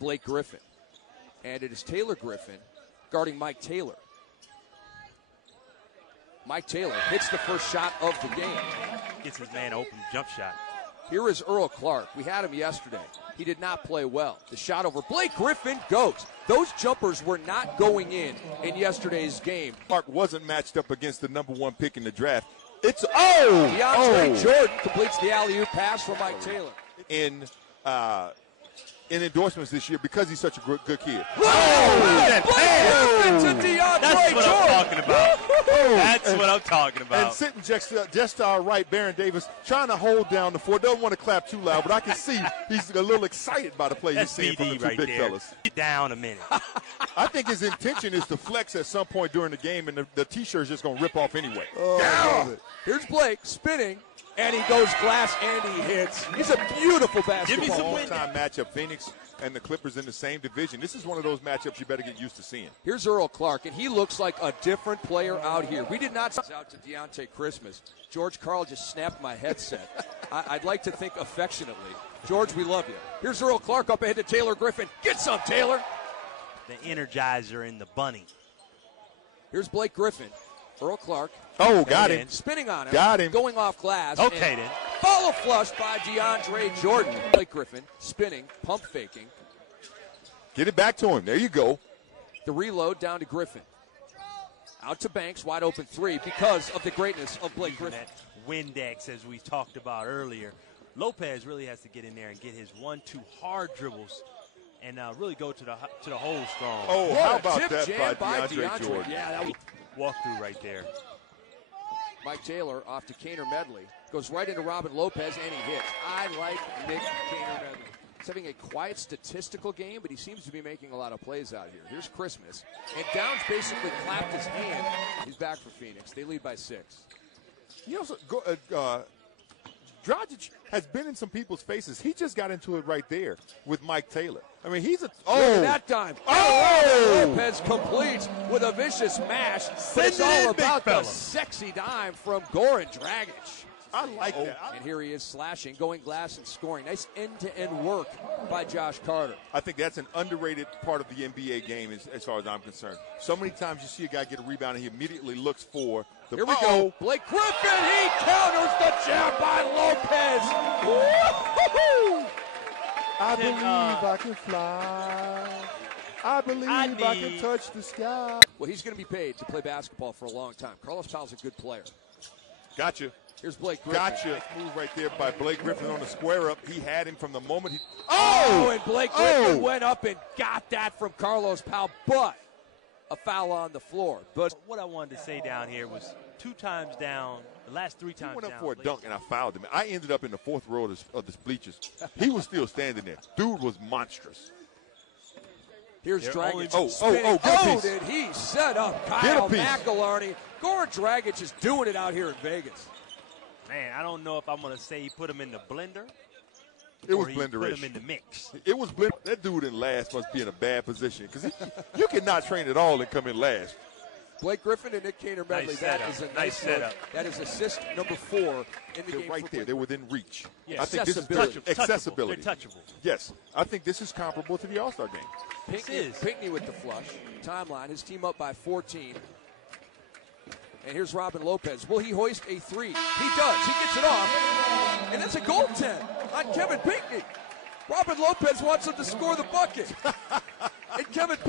Blake Griffin. And it is Taylor Griffin guarding Mike Taylor. Mike Taylor hits the first shot of the game. Gets his man open jump shot. Here is Earl Clark. We had him yesterday. He did not play well. The shot over Blake Griffin goes. Those jumpers were not going in yesterday's game. Clark wasn't matched up against the number 1 pick in the draft. It's DeAndre Jordan completes the alley-oop pass for Mike Taylor. In endorsements this year because he's such a good kid. Blake Griffin to DeAndre That's what Jordan. I'm talking about. That's what I'm talking about. And sitting just to our right, Baron Davis, trying to hold down the floor. Doesn't want to clap too loud, but I can see he's a little excited by the play he's seeing from the two right big there. fellas. Get down a minute. I think his intention is to flex at some point during the game, and the T-shirt is just going to rip off anyway. Here's Blake spinning, and he goes glass and he hits. He's a beautiful basketball. Give me some wind. All-time matchup, Phoenix and the Clippers in the same division. This is one of those matchups you better get used to seeing. Here's Earl Clark, and he looks like a different player out here. We did not out to Deontay Christmas. George Karl just snapped my headset. I'd like to think affectionately. George, we love you. Here's Earl Clark up ahead to Taylor Griffin. Get some, Taylor. The Energizer and the bunny. Here's Blake Griffin. Earl Clark. Got him. Spinning on him. Got him. Going off glass. Okay, then. Follow flush by DeAndre Jordan. Blake Griffin spinning, pump faking. Get it back to him. There you go. The reload down to Griffin. Out to Banks, wide open three because of the greatness of Blake Griffin. That Windex, as we talked about earlier. Lopez really has to get in there and get his 1-2 hard dribbles and really go to the hole strong. Oh, what how a about tip that jam by DeAndre Jordan? Yeah, that was Walk through right there. Mike Taylor off to Kaner Medley. Goes right into Robin Lopez, and he hits. I like Nick Kaner Medley. He's having a quiet statistical game, but he seems to be making a lot of plays out here. Here's Christmas. And Downs basically clapped his hand. He's back for Phoenix. They lead by 6. He also Dragic has been in some people's faces. He just got into it right there with Mike Taylor. I mean, he's a Look at that time. Lopez completes with a vicious mash. But it's all about the sexy dime from Goran Dragic. I like that. And here he is slashing, going glass and scoring. Nice end-to-end work by Josh Carter. I think that's an underrated part of the NBA game as far as I'm concerned. So many times you see a guy get a rebound and he immediately looks for the Here we go. Blake Griffin, he counters the jab by Lopez. Woo-hoo-hoo! I believe I can fly. I believe I can touch the sky. Well, he's going to be paid to play basketball for a long time. Carlos Powell's a good player. Gotcha. Here's Blake Griffin. Gotcha. Nice move right there by Blake Griffin on the square up. He had him from the moment he. And Blake Griffin went up and got that from Carlos Powell, but a foul on the floor. But what I wanted to say down here was 2 times down, the last 3 times down. He went up for a dunk and I fouled him. I ended up in the 4th row of the bleachers. He was still standing there. Dude was monstrous. Here's Dragic. Good piece. Did he set up Kyle McElharney? Goran Dragic is doing it out here in Vegas. Man, I don't know if I'm going to say he put him in the blender. It was or blenderish. Put him in the mix. It was blender. That dude in last must be in a bad position because you cannot train at all and come in last. Blake Griffin and Nick Kaner Medley. That is a nice setup. That is assist number 4 in the game. Right there. They're within reach. Yeah, I think this is accessibility. They're touchable. Yes. I think this is comparable to the All-Star game. Pinckney with the flush. Timeline. His team up by 14. And here's Robin Lopez. Will he hoist a 3? He does. He gets it off. And it's a goaltend on Kevin Pinckney. Robin Lopez wants him to score the bucket. And Kevin